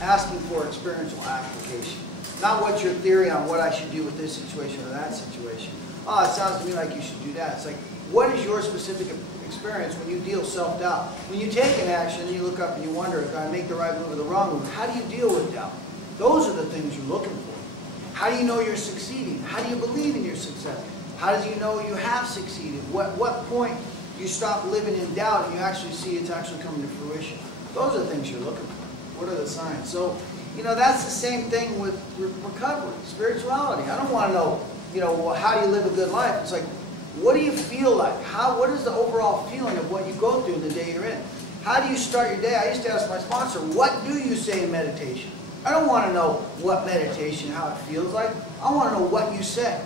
asking for experiential application. Not what's your theory on what I should do with this situation or that situation. Oh, it sounds to me like you should do that. It's like, what is your specific experience when you deal self-doubt? When you take an action and you look up and you wonder, if I make the right move or the wrong move, how do you deal with doubt? Those are the things you're looking for. How do you know you're succeeding? How do you believe in your success? How do you know you have succeeded? What point do you stop living in doubt and you actually see it's actually coming to fruition? Those are the things you're looking for. What are the signs? So, you know, that's the same thing with recovery, spirituality. I don't want to know, you know, how do you live a good life? It's like, what do you feel like? What is the overall feeling of what you go through the day you're in? How do you start your day? I used to ask my sponsor, what do you say in meditation? I don't want to know what meditation, how it feels like. I want to know what you say.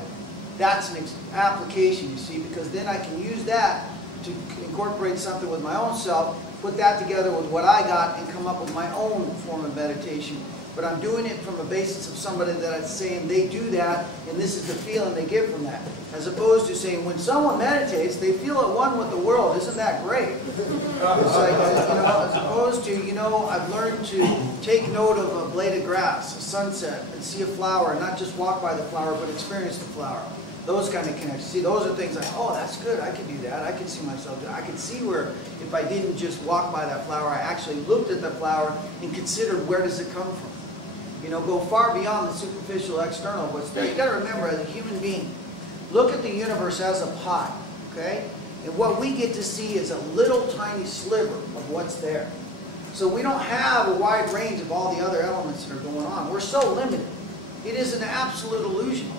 That's an application, you see, because then I can use that to incorporate something with my own self, put that together with what I got, and come up with my own form of meditation. But I'm doing it from a basis of somebody that's saying they do that, and this is the feeling they get from that. As opposed to saying, when someone meditates, they feel at one with the world. Isn't that great? It's like, you know, as opposed to, you know, I've learned to take note of a blade of grass, a sunset, and see a flower, and not just walk by the flower, but experience the flower. Those kind of connections. See, those are things like, oh, that's good. I could do that. I could see myself do that. I could see where if I didn't just walk by that flower, I actually looked at the flower and considered where does it come from. You know, go far beyond the superficial external of what's there. You've got to remember, as a human being, look at the universe as a pie, okay? And what we get to see is a little tiny sliver of what's there. So we don't have a wide range of all the other elements that are going on. We're so limited. It is an absolute illusion.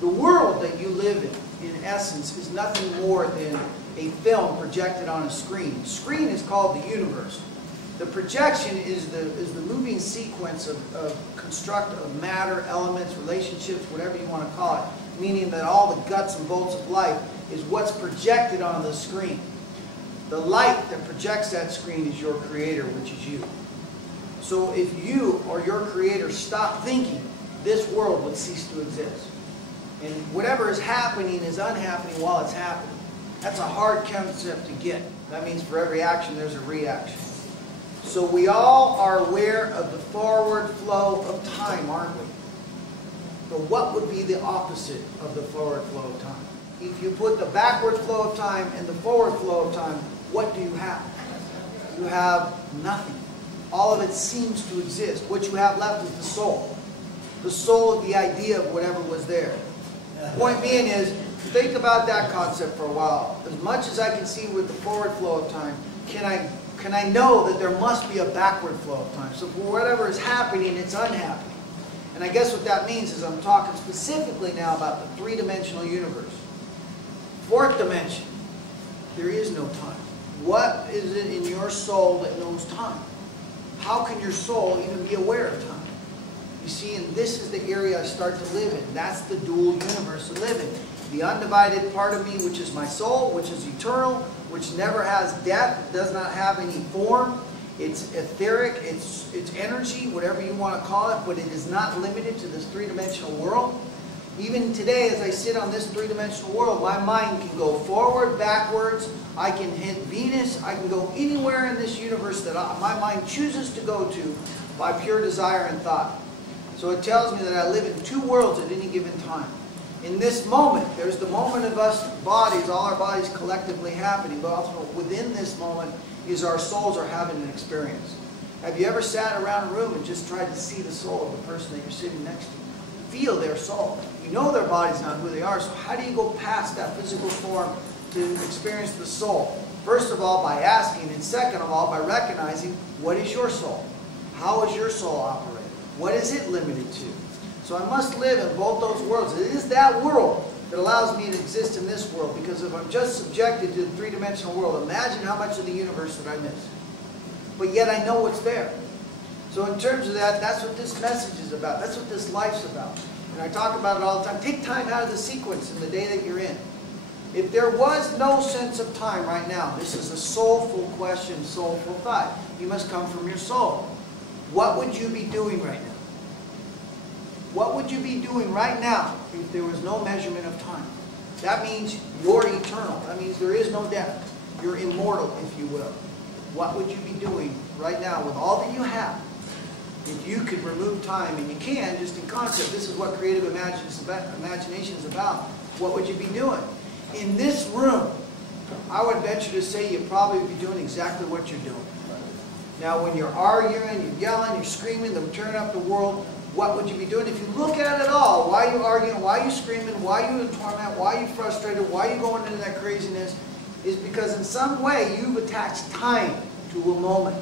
The world that you live in essence, is nothing more than a film projected on a screen. The screen is called the universe. The projection is the moving sequence of construct of matter, elements, relationships, whatever you want to call it, meaning that all the guts and bolts of life is what's projected on the screen. The light that projects that screen is your creator, which is you. So if you or your creator stop thinking, this world would cease to exist. And whatever is happening is unhappening while it's happening. That's a hard concept to get. That means for every action there's a reaction. So we all are aware of the forward flow of time, aren't we? But what would be the opposite of the forward flow of time? If you put the backward flow of time and the forward flow of time, what do you have? You have nothing. All of it seems to exist. What you have left is the soul. The soul of the idea of whatever was there. Point being is, think about that concept for a while. As much as I can see with the forward flow of time, can I know that there must be a backward flow of time? So for whatever is happening, it's unhappening. And I guess what that means is I'm talking specifically now about the three-dimensional universe. Fourth dimension, there is no time. What is it in your soul that knows time? How can your soul even be aware of time? You see, and this is the area I start to live in. That's the dual universe I live in. The undivided part of me, which is my soul, which is eternal, which never has death, does not have any form. It's etheric, it's energy, whatever you want to call it, but it is not limited to this three-dimensional world. Even today, as I sit on this three-dimensional world, my mind can go forward, backwards. I can hit Venus. I can go anywhere in this universe that my mind chooses to go to by pure desire and thought. So it tells me that I live in two worlds at any given time. In this moment, there's the moment of us bodies, all our bodies collectively happening, but also within this moment is our souls are having an experience. Have you ever sat around a room and just tried to see the soul of the person that you're sitting next to? Feel their soul. You know their body's not who they are, so how do you go past that physical form to experience the soul? First of all, by asking, and second of all, by recognizing, what is your soul? How is your soul operating? What is it limited to? So I must live in both those worlds. It is that world that allows me to exist in this world, because if I'm just subjected to the three-dimensional world, imagine how much of the universe that I miss. But yet I know what's there. So in terms of that, that's what this message is about. That's what this life's about. And I talk about it all the time. Take time out of the sequence in the day that you're in. If there was no sense of time right now, this is a soulful question, soulful thought. You must come from your soul. What would you be doing right now? What would you be doing right now if there was no measurement of time? That means you're eternal. That means there is no death. You're immortal, if you will. What would you be doing right now with all that you have? if you could remove time, and you can, just in concept, this is what creative imagination is about, what would you be doing? In this room, I would venture to say you'd probably be doing exactly what you're doing. Now, when you're arguing, you're yelling, you're screaming, they're turning up the world, what would you be doing? If you look at it all, why are you arguing, why are you screaming, why are you in torment, why are you frustrated, why are you going into that craziness, is because in some way you've attached time to a moment.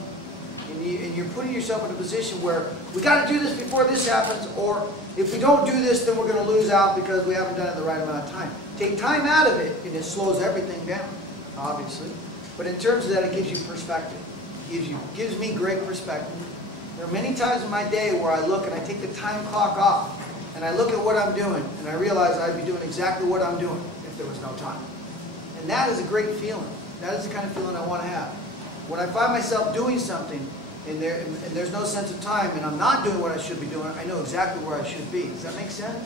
And you're putting yourself in a position where we got to do this before this happens, or if we don't do this, then we're going to lose out because we haven't done it the right amount of time. Take time out of it, and it slows everything down, obviously. But in terms of that, it gives you perspective. It gives me great perspective. There are many times in my day where I look and I take the time clock off, and I look at what I'm doing, and I realize I'd be doing exactly what I'm doing if there was no time. And that is a great feeling. That is the kind of feeling I want to have. When I find myself doing something, and there's no sense of time, and I'm not doing what I should be doing, I know exactly where I should be. Does that make sense?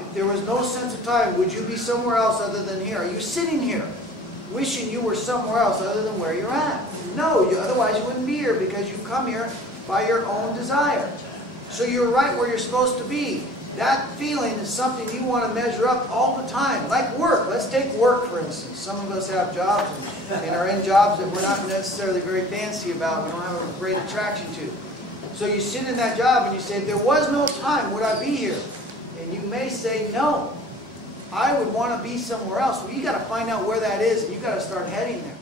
If there was no sense of time, would you be somewhere else other than here? Are you sitting here wishing you were somewhere else other than where you're at? No, otherwise you wouldn't be here, because you've come here by your own desire. So you're right where you're supposed to be. That feeling is something you want to measure up all the time. Like work. Let's take work, for instance. Some of us have jobs and are in jobs that we're not necessarily very fancy about. We don't have a great attraction to. So you sit in that job and you say, if there was no time, would I be here? And you may say, no. I would want to be somewhere else. Well, you got to find out where that is, and you got to start heading there.